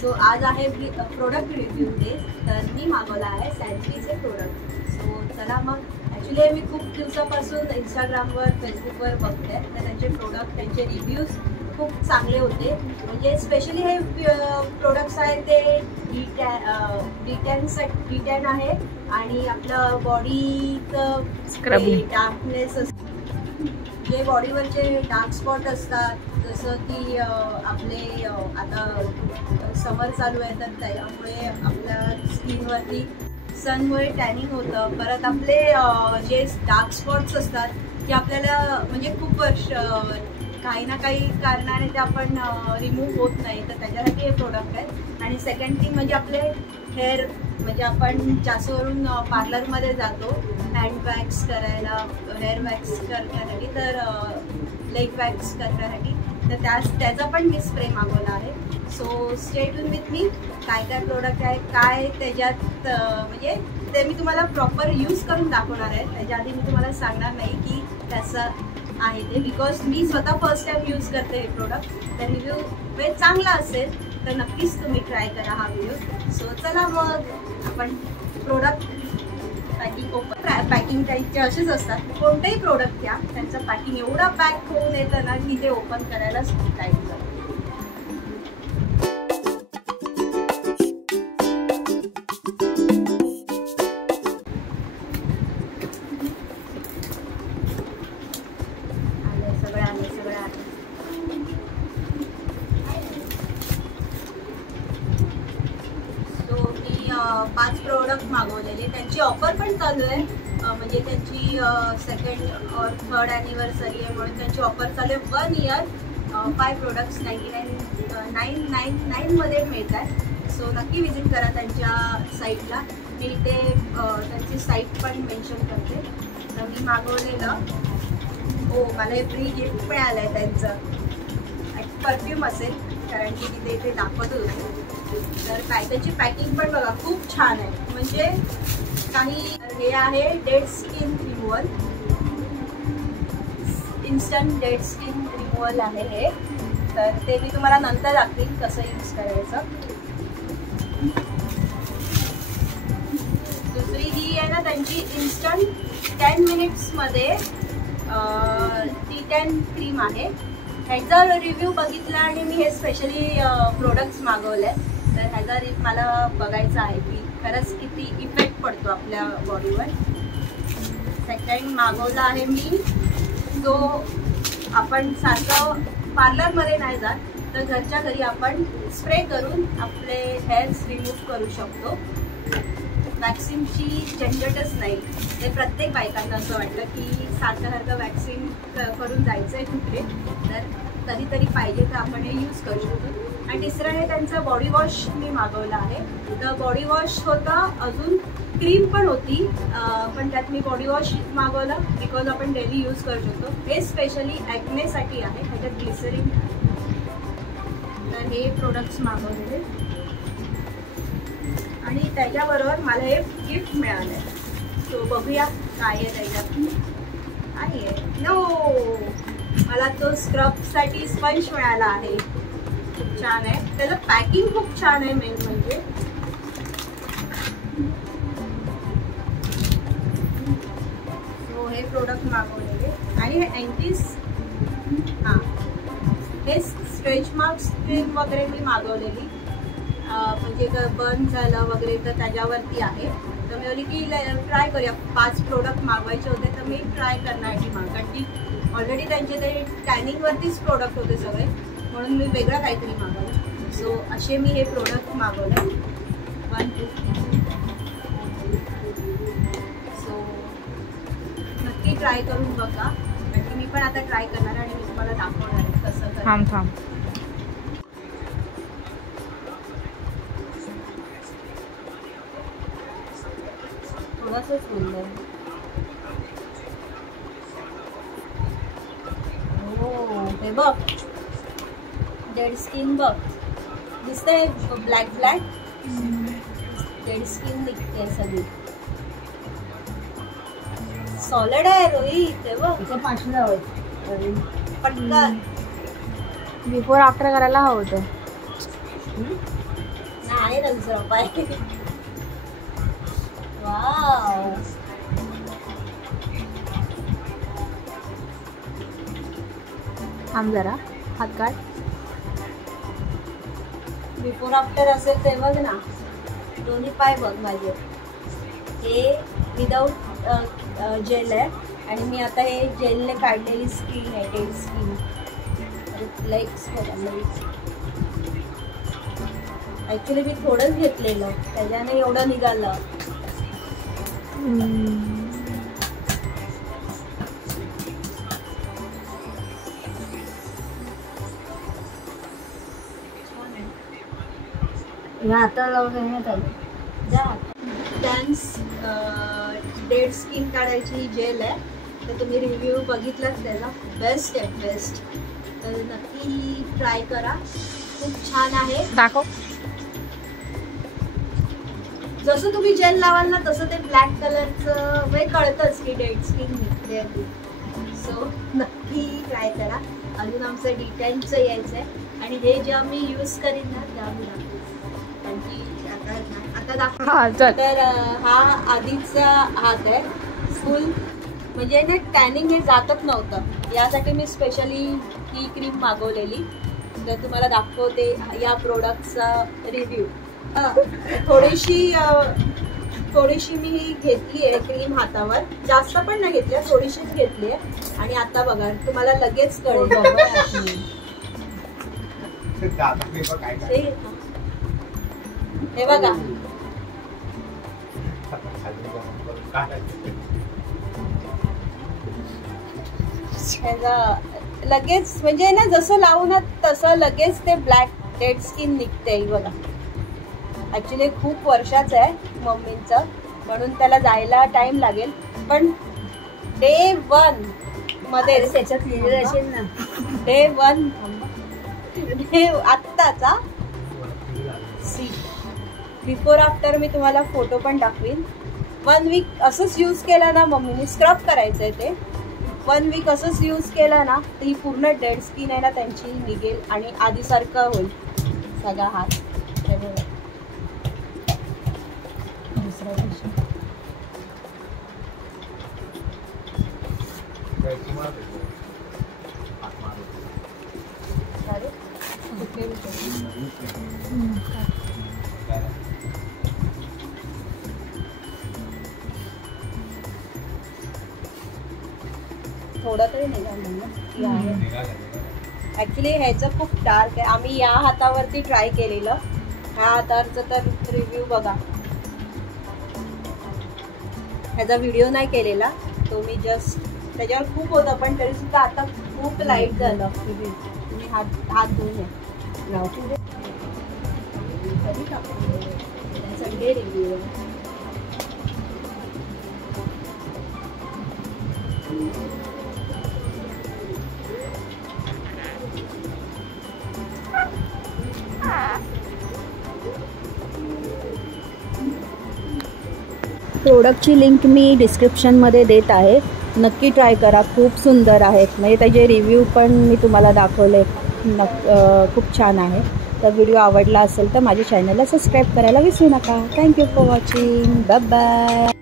So आज आहे product review day. तर मी मागवला आहे सॅन्डवीचे प्रोडक्ट. सो चला मग. ॲक्च्युली मी खूप दिवसापासून इंस्टाग्रामवर फेसबुकवर बघते, तर त्यांचे प्रोडक्ट त्यांचे रिव्ह्यूज खूप चांगले होते. म्हणजे स्पेशली हे प्रोडक्ट्स आहेत ते D10 आहे आणि आपलं बॉडीचं डार्कनेस असतं, जे बॉडीवरचे डार्क स्पॉट असतात, जसं की आपले आता समर चालू आहे तर त्यामुळे आपल्या स्किनवरती सनमुळे टॅनिंग होतं. परत आपले जे डार्क स्पॉट्स असतात की आपल्याला म्हणजे खूप वर्ष काही ना काही कारणाने ते आपण रिमूव्ह होत नाही, तर त्याच्यासाठी हे प्रोडक्ट आहेत. आणि सेकंड थिंग म्हणजे आपले हेअर, म्हणजे आपण जास्तवरून पार्लरमध्ये जातो हँड वॅक्स करायला, हेअर वॅक्स करण्यासाठी, तर लेग वॅक्स करण्यासाठी, तर त्याचा पण मी स्प्रे मागवला आहे. So stay tune with me. काय काय प्रोडक्ट आहे, काय त्याच्यात म्हणजे ते मी तुम्हाला प्रॉपर यूज करून दाखवणार आहे. त्याच्या आधी मी तुम्हाला सांगणार नाही की कसं आहे ते, बिकॉज मी स्वतः फर्स्ट टाइम यूज करते हे प्रोडक्ट. तर रिव्ह्यू म्हणजे चांगला असेल तर नक्कीच तुम्ही ट्राय करा हा व्हिडिओ. सो चला मग आपण प्रोडक्ट पॅकिंग टाईपचे असेच असतात. कोणतेही प्रोडक्ट घ्या, त्यांचं पॅकिंग एवढा पॅक होऊन येतं ना की ते ओपन करायलाच खूप टाईम जातो. पाच प्रोडक्ट मागवलेले, त्यांची ऑफर पण चालू आहे. म्हणजे त्यांची सेकंड और थर्ड ॲनिव्हर्सरी आहे म्हणून त्यांची ऑफर चालू आहे. 1 year 5 products 999 मध्ये मिळत आहे. सो नक्की विजिट करा त्यांच्या साईटला. मी इथे त्यांची साईट पण मेन्शन करते. तर मी मागवलेलं, मला हे फ्री गिफ्ट मिळालं आहे त्यांचं. परफ्यूम असेल, कारण की तिथे इथे दाखवत होते. तर त्याची पॅकिंग पण बघा खूप छान आहे. म्हणजे काही हे आहे dead skin removal, instant dead skin removal आहे हे. तर ते मी तुम्हाला नंतर दाखवीन कसं यूज करायचं. दुसरी ही आहे ना त्यांची इन्स्टंट 10 minutesमध्ये D10 क्रीम आहे. ह्याचा रिव्ह्यू बघितला आणि मी हे स्पेशली प्रोडक्ट्स मागवले. तर ह्याचा मला बघायचा आहे की खरंच किती इफेक्ट पडतो आपल्या बॉडीवर. सेकंड मागवला आहे मी, जो आपण सारखं पार्लरमध्ये नाही जात, तर घरच्या घरी आपण स्प्रे करून आपले हेअर्स रिमूव्ह करू शकतो. वॅक्सिंगची झंझटच नाही. ते प्रत्येक बायकांना असं वाटलं की सारखं वॅक्सिंग करून जायचं आहे कुठे, तर कधीतरी पाहिजे तर आपण हे यूज करू शकतो. आणि तिसरं हे त्यांचं बॉडी वॉश मी मागवलं आहे. तर बॉडी वॉश होता, अजून क्रीम पण होती, पण त्यात मी बॉडी वॉश मागवलं बिकॉज आपण डेली यूज करू शकतो. हे स्पेशली ॲक्नेसाठी आहे, ह्याच्यात ग्लिसरीन. तर हे प्रोडक्ट्स मागवलेले आणि त्याच्याबरोबर मला हे गिफ्ट मिळालं आहे. सो बघूया काय आहे त्याच्यात. आहे नो, मला तो स्क्रबसाठी स्पंज मिळाला आहे. खूप छान आहे, त्याचं पॅकिंग खूप छान आहे. मेन म्हणजे सो हे प्रोडक्ट मागवलेले. आणि हे अँटीज, हे स्ट्रेच मार्क्स क्रीम वगैरे मी मागवलेली. म्हणजे जर बर्न झालं वगैरे तर त्याच्यावरती आहे. तर मी बोलली की ट्राय करूया. 5 प्रोडक्ट मागवायचे होते तर मी ट्राय करण्यासाठी कारण की ऑलरेडी त्यांचे ते टॅनिंगवरतीच प्रोडक्ट होते सगळे, म्हणून मी वेगळं काहीतरी मागवलं. सो असे मी हे प्रोडक्ट मागवले 1, 2. सो नक्की ट्राय करून बघा, कारण मी पण आता ट्राय करणार आणि मी तुम्हाला दाखवणार आहे कसं करणार. थोडंसंच बोललं. हे बघ, डेड स्किन बघ, दिसतंय ब्लॅक डेड स्किन निघते सगळी. सॉलिड आहे रोहित. हे बघ, इथे 500 लावायचं पटकन. बिफोर आफ्टर करायला हवं होतं. आहे ना दुसरा उपाय. वाव, थांब जरा, हात काढ. बिफोर आफ्टर असेल ते बघ ना, दोन्ही पाय बघ माझे. हे विदाऊट जेल आहे आणि मी आता हे जेलने काढलेली स्किन आहे, डेड स्किन. लेग्स ॲक्च्युली मी थोडंच घेतलेलं, त्याच्याने एवढं निघालं. डान्स डेड स्किन काढायची जेल आहे, तर तुम्ही रिव्ह्यू बघितलाच त्याला. बेस्ट आहे, बेस्ट. तर नक्की ट्राय करा, खूप छान आहे. दाखव. जसं तुम्ही जेल लावाल ना तसं ते ब्लॅक कलरचं म्हणजे कळतंच की डेड स्किन निघते. सो नक्की ट्राय करा. अजून आमचं डिटेलचं यायचं आहे आणि हे जेव्हा मी यूज करीन ना तेव्हा मी आता दाखव. तर हा आधीचा हात आहे, फुल म्हणजे ना टॅनिंग हे जातच नव्हतं. यासाठी मी स्पेशली ही क्रीम मागवलेली, तर तुम्हाला दाखवते या प्रोडक्टचा रिव्ह्यू. थोडीशी मी घेतली आहे क्रीम हातावर, जास्त पण नाही घेतली, थोडीशीच घेतली आहे. आणि आता बघा, तुम्हाला लगेच कळेल. हे बघा, लगेच म्हणजे ना जसं लावू ना तसं लगेच ते ब्लॅक डेड स्किन निघते. बघा, ॲक्च्युली खूप वर्षाचं आहे मम्मींचं, म्हणून त्याला जायला टाइम लागेल. पण डे 1 मध्ये त्याच्यात लिहिलेलं असेल ना, डे 1 आत्ताचा बिफोर आफ्टर मी तुम्हाला फोटो पण दाखवीन. 1 वीक असंच यूज केला ना मम्मीने, स्क्रब करायचं आहे ते. 1 वीक असंच यूज केला ना तर ही पूर्ण डेड स्किन आहे ना त्यांची निघेल आणि आधीसारखं होईल सगळा हात. थोडा तरी निघालं. ॲक्च्युली ह्याचं खूप डार्क आहे. आम्ही या हातावरती ट्राय केलेलं, ह्या हातावरचं तर रिव्ह्यू बघा. ह्याचा व्हिडिओ नाही केलेला तो मी, जस्ट त्याच्यावर खूप होतं पण तरी सुद्धा आता खूप लाईट झालं. तुम्ही हात धुवून संडे रिव्ह्यू. प्रोडक्टची लिंक मी डिस्क्रिप्शनमध्ये देत आहे, नक्की ट्राय करा. खूप सुंदर आहेत, म्हणजे त्याचे रिव्ह्यू पण मी तुम्हाला दाखवले. खूप छान आहे. तर व्हिडिओ आवडला असेल तर माझ्या चॅनलला सबस्क्राईब करायला विसरू नका. Thank you for watching. Bye bye.